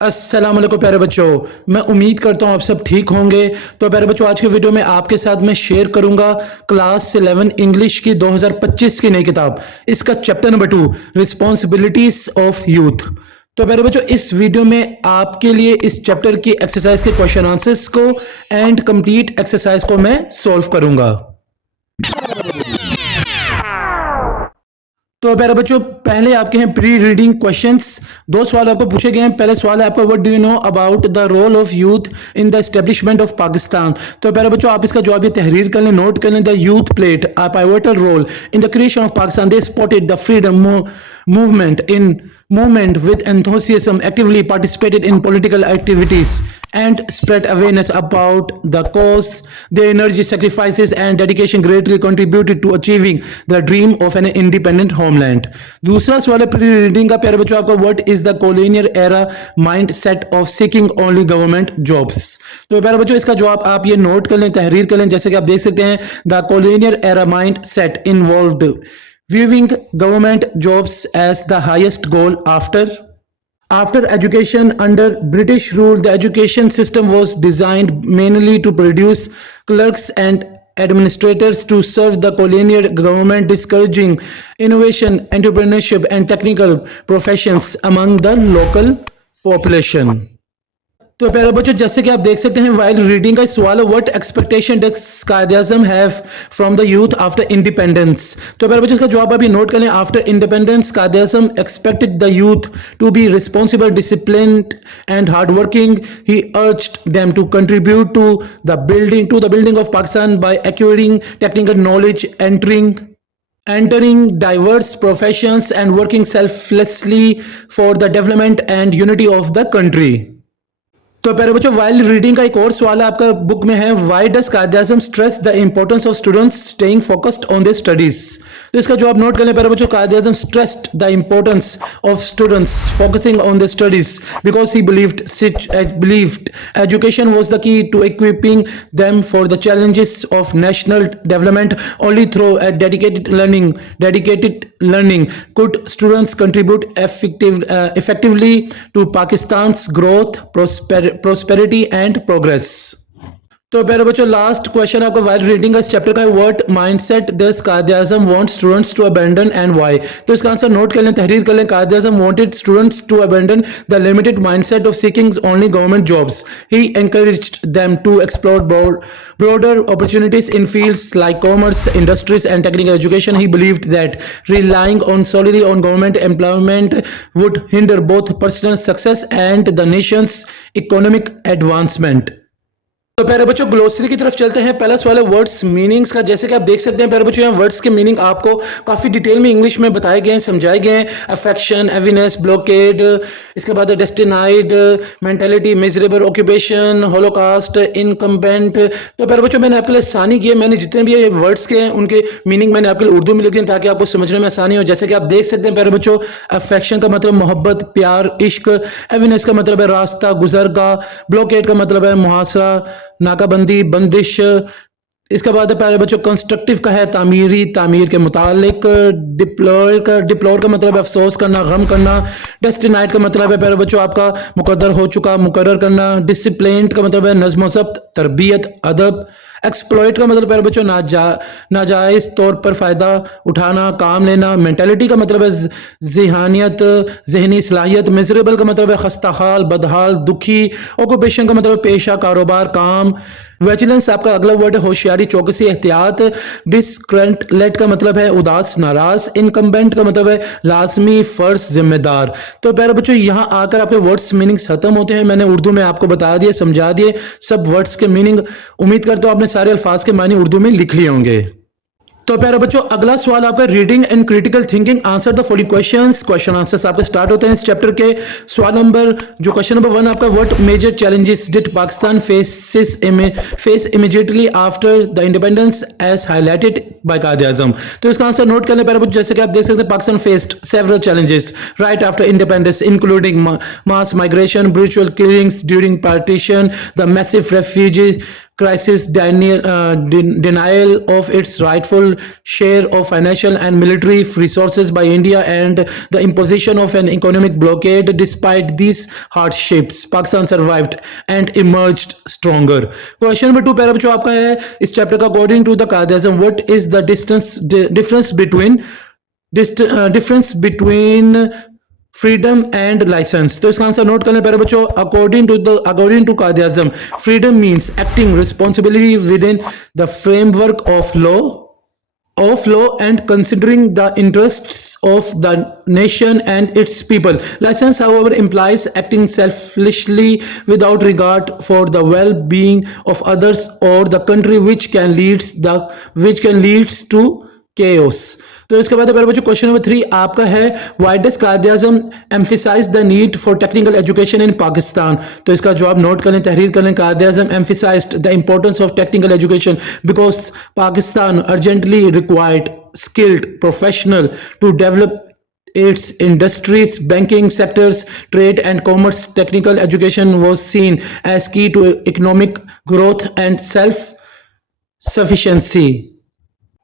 अस्सलाम वालेकुम प्यारे बच्चों। मैं उम्मीद करता हूँ आप सब ठीक होंगे। तो प्यारे बच्चों, आज की वीडियो में आपके साथ मैं शेयर करूंगा क्लास 11 इंग्लिश की 2025 की नई किताब, इसका chapter number 2 responsibilities of youth. तो प्यारे बच्चों, इस वीडियो में आपके लिए इस चैप्टर की एक्सरसाइज के क्वेश्चन आंसर्स को एंड कंप्लीट एक्सरसाइज को मैं सॉल्व करूंगा। तो प्यारे बच्चों, पहले आपके हैं प्री रीडिंग क्वेश्चंस। दो सवाल आपको पूछे गए हैं। पहले सवाल है आपका, what do you know about the role of youth in the establishment of Pakistan. तो प्यारे बच्चों, आप इसका जवाब ये तहरीर कर लें, नोट कर लें। The youth played a pivotal role in the creation of Pakistan. They spotted the freedom movement with enthusiasm, actively participated in political activities and spread awareness about the cause. Their energy, sacrifices and dedication greatly contributed to achieving the dream of an independent homeland. दूसरा सवाल है pre reading का प्यारे बच्चों आपका, what is the colonial era mind set of seeking only government jobs. तो प्यारे बच्चों, इसका जवाब आप ये नोट कर लें, तहरीर कर लें। जैसे कि आप देख सकते हैं, the colonial era mind set involved viewing government jobs as the highest goal. After education under British rule, the education system was designed mainly to produce clerks and administrators to serve the colonial government, discouraging innovation, entrepreneurship and technical professions among the local population. तो प्यारे बच्चों, जैसे कि आप देख सकते हैं, while reading का सवाल है, what expectation does Quaid-e-Azam have from the youth after independence. तो प्यारे बच्चों, इसका जवाब अभी नोट कर लें। After independence, Quaid-e-Azam expected the youth to be responsible, disciplined and hard working. He urged them to contribute to the building of Pakistan by acquiring technical knowledge, entering diverse professions and working selflessly for the development and unity of the country. तो प्यारे बच्चों, while reading का एक और सवाल है आपका book में है, why does Quaid-e-Azam stress the importance of students staying focused on their studies. तो इसका जवाब नोट कर लें प्यारे बच्चों। Quaid-e-Azam stressed the importance of students focusing on their studies because he believed education was the key to equipping them for the challenges of national development. Only through dedicated learning could students contribute effectively to Pakistan's growth, prosperity and progress. तो प्यारे बच्चों, last question आपका while reading का इस chapter का है, what mindset does Quaid-e-Azam want students to abandon and why. तो इसका आंसर नोट कर लें, तहरीर कर लें। Quaid-e-Azam wanted students to abandon the limited mindset of seeking only government jobs. He encouraged them to explore broader opportunities in fields like commerce, industries and technical education. He believed that relying solely on government employment would hinder both personal success and the nation's economic advancement. तो प्यारे बच्चों, glossary की तरफ चलते हैं। पहला सवाल है वर्ड्स मीनिंग्स का। जैसे कि आप देख सकते हैं प्यारे बच्चों, यहाँ वर्ड्स के मीनिंग आपको काफी डिटेल में इंग्लिश में बताए गए हैं, समझाए गए हैं। अफेक्शन, हैवीनेस, ब्लॉकेड, इसके बाद destined, mentality, miserable, occupation, holocaust, incumbent. तो प्यारे बच्चों, मैंने आपके लिए आसानी की है, मैंने जितने भी वर्ड्स के हैं उनके मीनिंग मैंने आपके लिए उर्दू में लिख दिए ताकि आपको समझने में आसानी हो। जैसे कि आप देख सकते हैं प्यारे बच्चों, अफेक्शन का मतलब मोहब्बत, प्यार, इश्क। हैवीनेस का मतलब है रास्ता, गुजरगा। ब्लॉकेड का मतलब है मुहासरा, नाकाबंदी, बंदिश। इसके बाद प्यारे बच्चों, कंस्ट्रक्टिव का है तामीर के मुतालिक। डिप्लोर का मतलब है अफसोस करना, गम करना। डेस्टिनाइड का मतलब है प्यारे बच्चों आपका मुकद्दर हो चुका, मुकर्रर करना। डिसिप्लिन्ड का मतलब है नज़्म व ज़ब्त, तरबियत, अदब। एक्सप्लॉइट का मतलब प्यारे बच्चों नाजायज तौर पर फायदा उठाना, काम लेना। मेंटालिटी का मतलब है ज़हनियत, ज़हनी सलाहियत। मिजरेबल का मतलब है खस्ता हाल, बदहाल, दुखी। ऑक्यूपेशन का मतलब पेशा, कारोबार, काम। विजिलेंस आपका अगला वर्ड है होशियारी, चौकसी, एहतियात। डिस्करेंट का मतलब है उदास, नाराज। इनकम्बेंट का मतलब है लाजमी, फर्ज, जिम्मेदार। तो प्यारे बच्चों, यहाँ आकर आपके वर्ड्स मीनिंग्स खत्म होते हैं। मैंने उर्दू में आपको बता दिए, समझा दिए सब वर्ड्स के मीनिंग। उम्मीद करता हूं आपने सारे अल्फाज के मानी उर्दू में लिख लिए होंगे। तो प्यारे बच्चों, अगला सवाल आपका reading and critical thinking, answer the following questions. Question answers आपके स्टार्ट होते हैं इस चैप्टर के। सवाल नंबर क्वेश्चन नंबर 1 आपका, what major challenges did Pakistan face immediately after the independence as highlighted by Quaid-e-Azam. तो इसका आंसर नोट कर लें प्यारे बच्चों। जैसे कि आप देख सकते हैं, Pakistan faced several challenges right after independence including mass migration, brutal killings during partition, the massive refugee crisis, denial of its rightful share of financial and military resources by India, and the imposition of an economic blockade. Despite these hardships, Pakistan survived and emerged stronger. Question number 2 प्यारे बच्चों आपका है इस chapter का, according to the Quaid-e-Azam what is the difference between freedom and license? तो इसका answer note कर लें प्यारे बच्चों. According to Quaid-e-Azam, freedom means acting responsibly within the framework of law and considering the interests of the nation and its people. License, however, implies acting selfishly without regard for the well-being of others or the country, which can lead to chaos. तो इसके बाद मेरे बच्चों question number 3 आपका है, why does Quaid-e-Azam emphasize the need for technical education in Pakistan? तो इसका जवाब नोट कर लें, तहरीर कर लें. Quaid-e-Azam emphasized the importance of technical education because Pakistan urgently required skilled professional to develop its industries, banking sectors, trade and commerce. Technical education was seen as key to economic growth and self-sufficiency.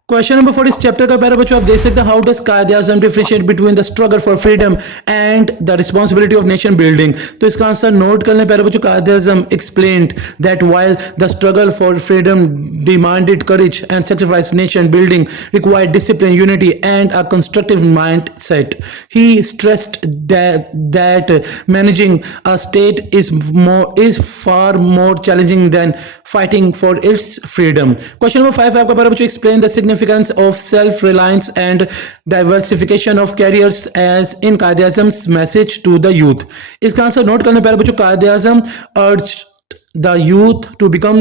Question number 4 इस chapter का प्यारे बच्चों आप देख सकते हैं, how does Quaid-e-Azam differentiate between the struggle for freedom and the responsibility of nation building? तो इसका आंसर नोट कर लें प्यारे बच्चों. Quaid-e-Azam explained that while the struggle for freedom demanded courage and sacrifice, nation building required discipline, unity and a constructive mindset. He stressed that managing a state is far more challenging than fighting for its freedom. Question number 5 आपका प्यारे बच्चों, explain the significance of self-reliance and diversification of careers as in Qaid-e-Azam's message to the youth. इसका answer note करने प्यारे बच्चों. Qaid-e-Azam urged the youth to become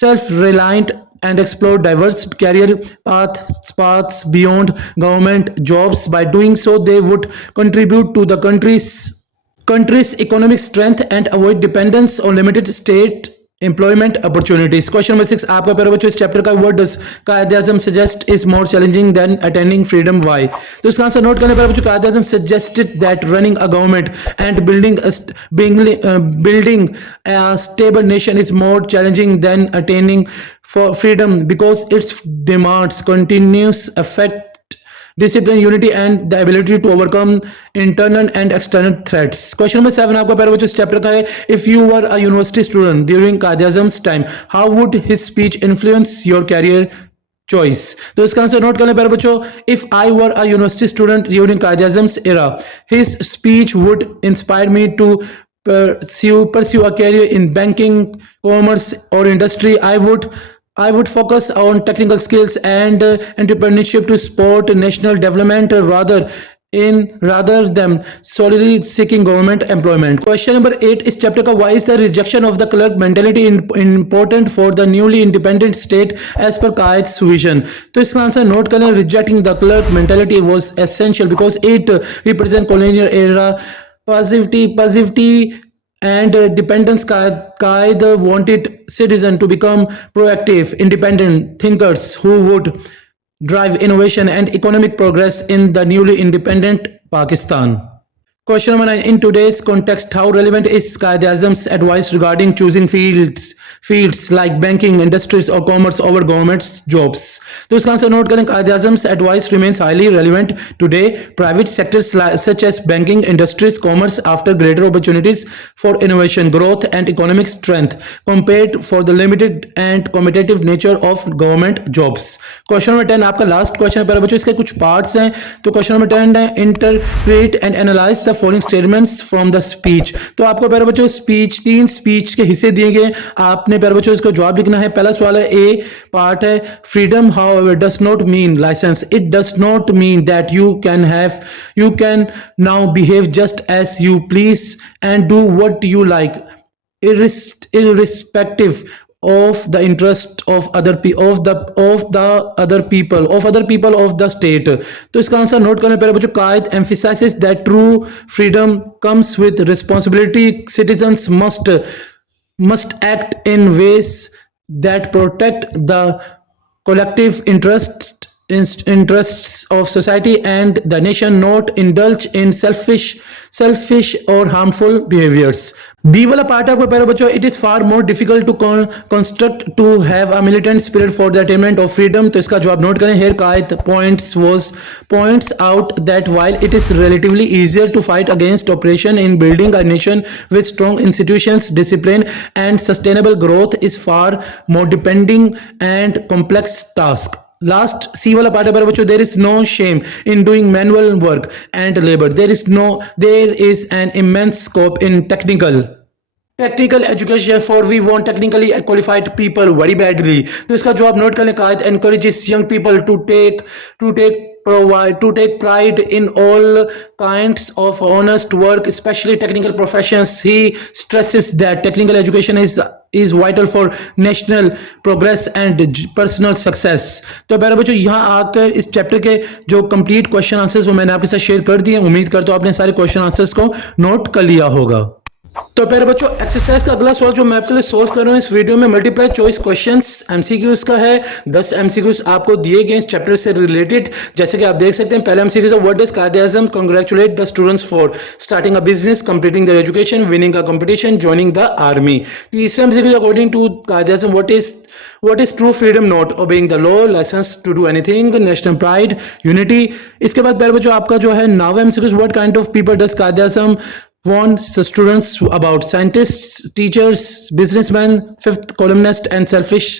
self-reliant and explore diverse career paths beyond government jobs. By doing so, they would contribute to the country's economic strength and avoid dependence on limited state employment opportunities. Question number 6 आपका प्यारे बच्चों, इस chapter का what does Quaid-e-Azam suggest is more challenging than attaining freedom? Why? तो इसका answer note करने प्यारे बच्चों. Quaid-e-Azam suggested that running a government and building a stable nation is more challenging than attaining for freedom because its demands continuous effect, discipline, unity and the ability to overcome internal and external threats. Question number 7 आपका प्यारे बच्चों इस chapter का है, if you were a university student during Qaid-e-Azam's time, how would his speech influence your career choice? तो इसका answer note कर लें प्यारे बच्चों. If I were a university student during Qaid-e-Azam's era, his speech would inspire me to pursue a career in banking, commerce or industry. I would focus on technical skills and entrepreneurship to support national development rather than solely seeking government employment. Question number 8 इस chapter का, why is the rejection of the clerk mentality important for the newly independent state as per Qaid's vision? तो इसका answer note करें, rejecting the clerk mentality was essential because it represents colonial era passivity and dependence. Qaid wanted citizens to become proactive, independent thinkers who would drive innovation and economic progress in the newly independent Pakistan. Question number 9. In today's context, how relevant is Qaid-e-Azam's advice regarding choosing fields like banking, industries or commerce over government jobs? तो इसका answer note करें. Qaid-e-Azam's advice remains highly relevant today. Private sectors such as banking, industries, commerce offer greater opportunities for innovation, growth and economic strength compared for the limited and competitive nature of government jobs. Question number 10 आपका last question है प्यारे बच्चों, इसके कुछ parts हैं. तो question number 10 है, interpret and analyze the following statements from the speech. तो आपको प्यारे बच्चों तीन स्पीच के हिस्से दिए गए, आपने प्यारे बच्चों इसको जवाब लिखना है. पहला सवाल है, ए पार्ट है, freedom however does not mean license. It does not mean that you can now behave just as you please and do what you like irrespective of the interest of other people of the state. तो इसका answer note करने पर बच्चों, कायद emphasizes that true freedom comes with responsibility. Citizens must act in ways that protect the collective interests of society and the nation, not indulge in selfish or harmful behaviors. B वाला part आपको प्यारे बच्चों, it is far more difficult to construct to have a militant spirit for the attainment of freedom. तो इसका जवाब note करें। Here Quaid points out that while it is relatively easier to fight against oppression in building a nation with strong institutions, discipline and sustainable growth is far more demanding and complex task. Last C वाला part है प्यारे बच्चों, there is no shame in doing manual work and labour, there is an immense scope in technical education for we want technically qualified people very badly. तो इसका जवाब note करने का, encourages young people to take pride in all kinds of honest work, especially technical professions. He stresses that technical education is vital for national progress and personal success. तो प्यारे बच्चों, यहाँ आकर इस चैप्टर के जो कंप्लीट क्वेश्चन आंसर्स वो मैंने आपके साथ शेयर कर दिए। उम्मीद करता हूँ आपने सारे क्वेश्चन आंसर्स को नोट कर लिया होगा। तो प्यारे बच्चों, एक्सरसाइज का अगला सवाल जो मैं आपके लिए सोल्व कर रहा हूँ इस वीडियो में, मल्टीप्लाई चॉइस क्वेश्चंस एमसीक्यूज का है। 10 एमसीक्यूज आपको दिए गए इस चैप्टर से रिलेटेड। जैसे कि आप देख सकते हैं, पहला एमसीक्यू है, what does Quaid-e-Azam congratulate the students for starting a business, completing their education, winning a competition, joining the army. तीसरा MCQ, according to Quaid-e-Azam what is true freedom? Not obeying the law, license to do anything, national pride, unity। इसके बाद प्यारे बच्चों आपका जो है नावा MCQs, what kind of people does Quaid-e-Azam warns the students about? Scientists, teachers, businessmen, fifth columnist and selfish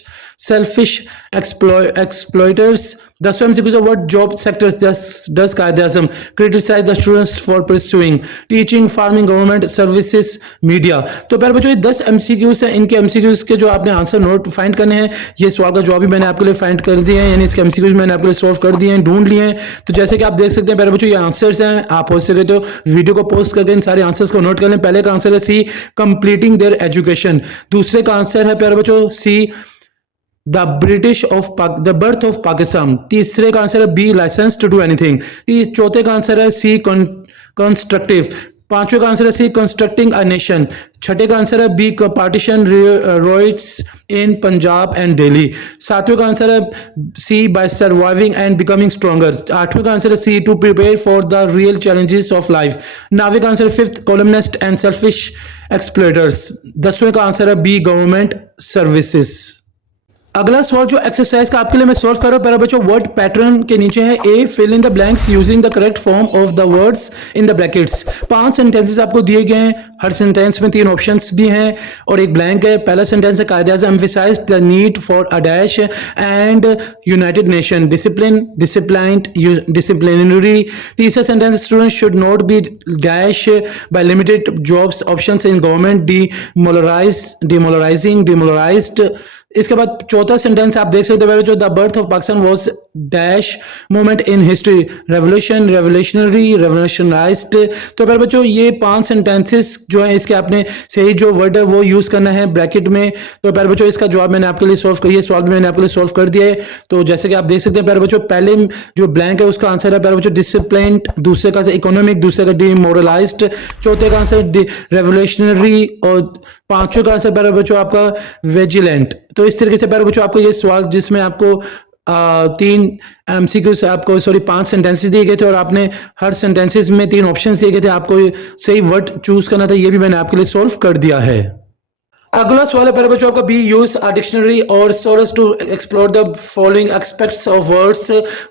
exploiters। The MCQs of what job sectors does Qaid-e-Azam criticize the students for pursuing? Teaching, farming, government services, media। तो प्यारे बच्चों, ये 10 MCQs हैं। इनके MCQs के जो आपने answer note find करने हैं, ये सवाल का जवाब भी मैंने आपके लिए फाइंड कर दिए हैं, यानी इसके MCQs मैंने आपके लिए सॉल्व कर दिए हैं, ढूंढ लिए हैं। तो जैसे कि आप देख सकते हैं प्यारे बच्चों, ये आंसर्स हैं। आप हो सके तो वीडियो को पोस्ट करके इन सारे आंसर्स को नोट कर लें। पहले का आंसर है सी, कंप्लीटिंग देयर एजुकेशन। दूसरे का आंसर है प्यारे बच्चों C, the birth of Pakistan. तीसरे का आंसर है B, licence to do anything. चौथे का आंसर है सी, कंस्ट्रक्टिव। पांचवें का आंसर है सी, कंस्ट्रक्टिंग अ नेशन। छठे का आंसर है B, partition riots in Punjab and Delhi. सातवें का आंसर है C, by surviving and becoming stronger. आठवें का आंसर है C, to prepare for the real challenges of life. नौवें का आंसर है fifth columnist and selfish exploiters. 10वें का आंसर है बी, गवर्नमेंट सर्विसेज। अगला सवाल जो एक्सरसाइज का आपके लिए मैं सॉल्व कर रहा हूं प्यारे बच्चों, वर्ड पैटर्न के नीचे है A, fill in the blanks using the correct form of the words in the brackets. 5 sentences आपको दिए गए हैं, हर सेंटेंस में 3 ऑप्शंस भी हैं और एक ब्लैंक है। पहला सेंटेंस है, Quaid-e-Azam emphasized the need for a dash and united nation, disciplinary. तीसरा sentence, students should not be dash by limited jobs options in government, demoralized. इसके बाद चौथा सेंटेंस आप देख सकते हैं, जो the birth of Pakistan was dash moment in history, revolutionized. तो प्यारे बच्चों, ये 5 सेंटेंसेस जो है इसके आपने सही जो वर्ड है वो यूज करना है ब्रैकेट में। तो प्यारे बच्चों, इसका जवाब मैंने आपके लिए सॉल्व कर, ये सवाल भी मैंने आपके लिए सॉल्व कर दिया है। तो जैसे कि आप देख सकते हैं प्यारे बच्चों, पहले जो ब्लैंक है उसका आंसर है प्यारे बच्चों डिसिप्लिन, दूसरे का इकोनॉमिक, दूसरे का डिमोरलाइज्ड, चौथे का आंसर रेवोल्यूशनरी और पांचवें का आंसर प्यारे बच्चों आपका विजिलेंट। तो इस तरीके से प्यारे बच्चों आपको ये सवाल जिसमें आपको 3 एमसीक्यूज आपको 5 सेंटेंसेस दिए गए थे और आपने हर सेंटेंसेस में 3 ऑप्शंस दिए गए थे, आपको सही वर्ड चूज करना था, ये भी मैंने आपके लिए सॉल्व कर दिया है। अगला सवाल है प्यारे बच्चों आपका बी, यूज अ डिक्शनरी और source to explore the following aspects of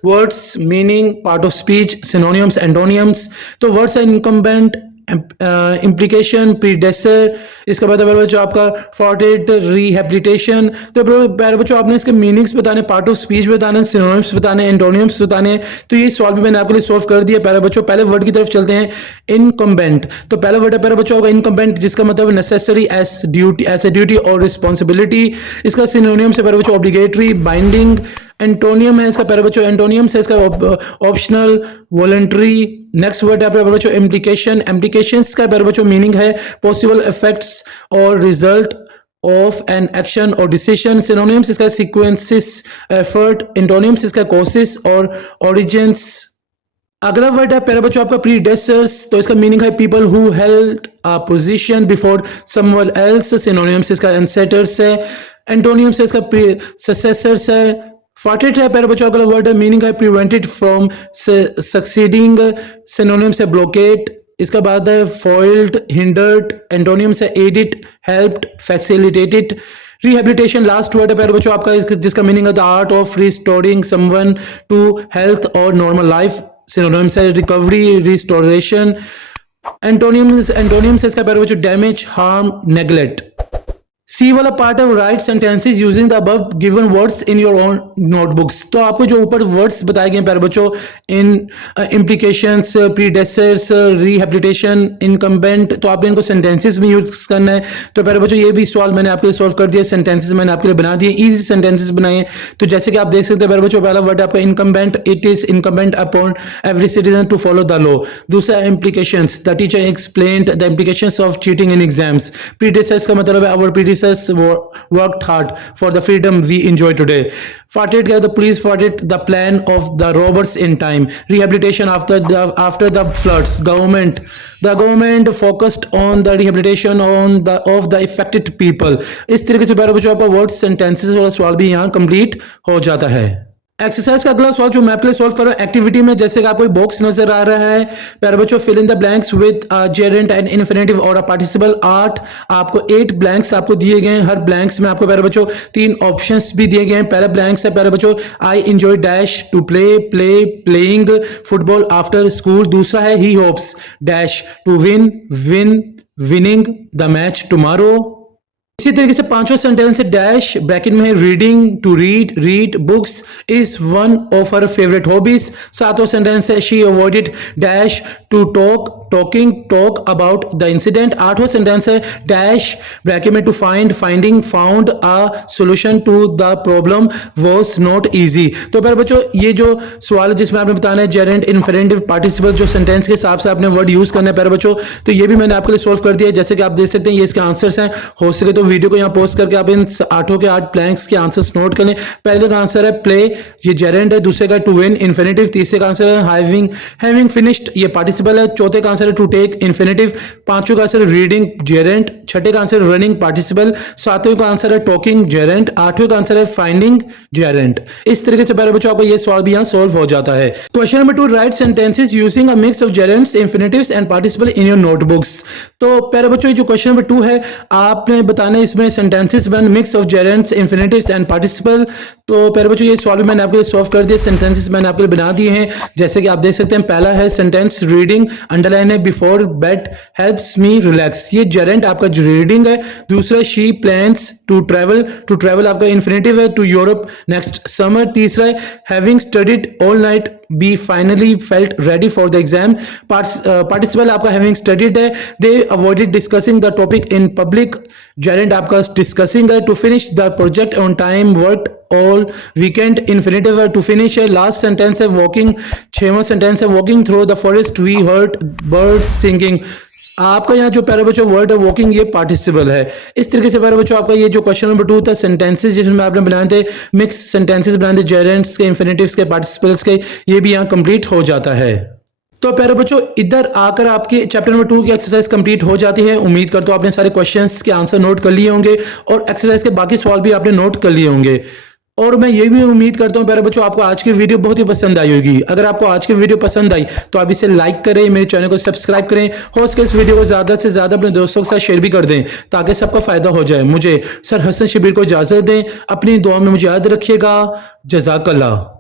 words meaning, part of speech, synonyms, antonyms. तो वर्ड्स है इनकम्बेंट, इम्प्लीकेशन, प्रीडेसर। इसके बाद बच्चों आपका फॉर्टेड, रिहेबिलिटेशन। तो प्यारे बच्चों आपने इसके मीनिंग्स बताने, पार्ट ऑफ स्पीच बताने, सिनोनिम्स बताने, एंटोनिम्स बताने। तो ये सवाल भी मैंने आपके लिए सॉल्व कर दिया प्यारे बच्चों। पहले वर्ड की तरफ चलते हैं, इनकम्बेंट। तो पहला वर्ड है प्यारे बच्चों आपका इनकम्बेंट, जिसका मतलब नेसेसरी, एज ए ड्यूटी और रिस्पॉन्सिबिलिटी। इसका सिनोनिम से प्यारे बच्चों ऑब्लिगेटरी, बाइंडिंग। एंटोनियम है इसका प्यारे बच्चों, एंटोनियम से इसका ऑप्शनल, वॉलंटरी। नेक्स्ट वर्ड है प्यारे बच्चों इम्प्लीकेशन। इम्प्लीकेशंस का प्यारे बच्चों मीनिंग है पॉसिबल इफेक्ट्स और रिजल्ट ऑफ एन एक्शन और डिसीजन। सिनोनिम्स इसका सीक्वेंसेस, एफर्ट। एंटोनिम्स इसका कॉसेस और ओरिजिन्स। अगला वर्ड है प्यारे बच्चों आपका प्रीडेसेसर्स। तो इसका मीनिंग है people who held a position before someone else. Synonyms इसका एंसेटर्स है। एंटोनिम्स इसका सक्सेसर्स है। फार्टेड है प्यारे बच्चों अगला वर्ड है, मीनिंग है प्रिवेंटेड फ्रॉम सक्सीडिंग। सिनोनिम्स है ब्लॉकेट, इसका बाद है foiled, hindered, antonyms है aided, helped, facilitated, rehabilitation last word है प्यारे बच्चों आपका, जिसका मीनिंग है the art of restoring someone to health और नॉर्मल लाइफ। सिनोनिम्स है रिकवरी, रिस्टोरेशन। एंटोनिम्स इसका प्यारे बच्चों डैमेज, हार्म, नेग्लेक्ट। सी वाला पार्ट है right sentences using the above given words in your own notebooks. तो आपको जो ऊपर वर्ड्स बताए गए प्यारे बच्चों, इन इम्प्लीकेशंस, प्रीडेसेसर्स, रिहेबिलिटेशन, इनकम्बेंट, तो आपने इनको सेंटेंसेस में यूज करना है। तो प्यारे बच्चों ये भी सवाल मैंने आपके लिए सॉल्व कर दिया, सेंटेंसेस मैंने आपके लिए बना दिए, इजी सेंटेंसेस बनाए। तो जैसे कि आप देख सकते हैं प्यारे बच्चों, पहला वर्ड आपका incumbent, it is incumbent upon every citizen to follow the law. दूसरा implications, the teacher explained the implications of cheating in exams. Predecessors का मतलब है our predecessors worked hard for the freedom we enjoy today. Fought the police fought the plan of the robbers in time. Rehabilitation after the floods. The government focused on the rehabilitation of the affected people. इस तरीके से प्यारे बच्चों आपका word sentences वाला सवाल भी यहाँ कंप्लीट हो जाता है। एक्सरसाइज का अगला सवाल जो मैं आपके लिए सॉल्व कर रहा हूं एक्टिविटी में, जैसे कि आपको एक बॉक्स नजर आ रहा है प्यारे बच्चों, fill in the blanks with gerund and infinitive और अ पार्टिसिपल। आपको 8 ब्लैंक्स आपको दिए गए हैं। हर ब्लैंक्स में आपको प्यारे बच्चों 3 ऑप्शंस भी दिए गए हैं। पहला ब्लैंक्स है प्यारे बच्चों, I enjoy dash to playing football after school. दूसरा है he hopes dash to winning the match tomorrow. इसी तरीके से पांचवा सेंटेंस है डैश ब्रैकेट में है reading to read books is one of her favourite hobbies. सातवां सेंटेंस है she avoided dash to talk about the incident. आठवां सेंटेंस है डैश ब्रैकेट में to finding found a solution to the problem was not easy. तो प्यारे बच्चों ये जो सवाल है जिसमें आपने बताना है जेरेंट इन्फिनेटिव पार्टिसिपल, जो सेंटेंस के हिसाब से आपने वर्ड यूज करना है प्यारे बच्चों, तो ये भी मैंने आपके लिए सोल्व कर दिया है। जैसे कि आप देख सकते हैं ये इसके आंसर्स हैं। हो सके तो वीडियो को यहाँ पोस्ट करके आप इन 8 के 8 ब्लैंक्स के आंसर्स नोट कर लें। पहले का आंसर है प्ले, ये जेरेंट है। दूसरे का टू विन इन्फिनेटिव। तीसरे का आंसर है हैविंग फिनिश्ड, ये पार्टिसिपल है। चौथे का आंसर है टू टेक इन्फिनेटिव। पांचवें का आंसर है रीडिंग जेरेंट। छठे का आंसर है रनिंग पार्टिसिपल। सातवें का आंसर है टॉकिंग जेरेंट। आठवें का आंसर है फाइंडिंग जेरेंट। इस तरीके से प्यारे बच्चों आपका ये सवाल भी यहाँ सोल्व हो जाता है। Question number 2, write sentences using a mix of gerunds, infinitives and participle in your notebooks. तो प्यारे बच्चों ये जो क्वेश्चन नंबर 2 है आपने बताना है इसमें सेंटेंसेस बन mix of gerunds, infinitives and participle. तो प्यारे बच्चों ये सवाल भी मैंने आपके लिए सॉल्व कर दिया, सेंटेंसेस मैंने आपके लिए बना दिए हैं। जैसे कि आप देख सकते हैं पहला है सेंटेंस रीडिंग, अंडरलाइन है before bed helps me relax, ये जेरेंट आपका रीडिंग है। दूसरा शी प्लान्स टू ट्रैवल आपका इन्फिनेटिव है टू यूरोप नेक्स्ट समर। तीसरा है having studied all night be finally felt ready for the exam. Participle आपका हैविंग स्टडीड है। They avoided discussing the topic in public, gerund आपका discussing है। To finish the project on time work all weekend, infinitive है to finish है। Last sentence है वॉकिंग, 6वां sentence है walking through the forest we heard birds singing. आपका यहाँ जो प्यारे बच्चों वर्ड है वॉकिंग, ये पार्टिसिपल है। इस तरीके से प्यारे बच्चों आपका ये जो क्वेश्चन नंबर 2 था सेंटेंसेस जिसमें आपने बनाए थे मिक्स सेंटेंसेस बनाए थे जेरेंट्स के, इन्फिनेटिव्स के, पार्टिसिपल्स के, ये भी यहाँ कंप्लीट हो जाता है। तो प्यारे बच्चों इधर आकर आपके चैप्टर नंबर 2 की एक्सरसाइज कंप्लीट हो जाती है। उम्मीद करता हूं आपने सारे क्वेश्चंस के आंसर नोट कर लिए होंगे और एक्सरसाइज के बाकी सवाल भी आपने नोट कर लिए होंगे। और मैं ये भी उम्मीद करता हूं प्यारे बच्चों आपको आज की वीडियो बहुत ही पसंद आई होगी। अगर आपको आज की वीडियो पसंद आई तो आप इसे लाइक करें, मेरे चैनल को सब्सक्राइब करें, हो सके इस वीडियो को ज्यादा से ज्यादा अपने दोस्तों के साथ शेयर भी कर दें ताकि सबका फायदा हो जाए। मुझे सर हसन शबीर को इजाजत दें, अपनी दुआ में मुझे याद रखिएगा। जज़ाकल्लाह।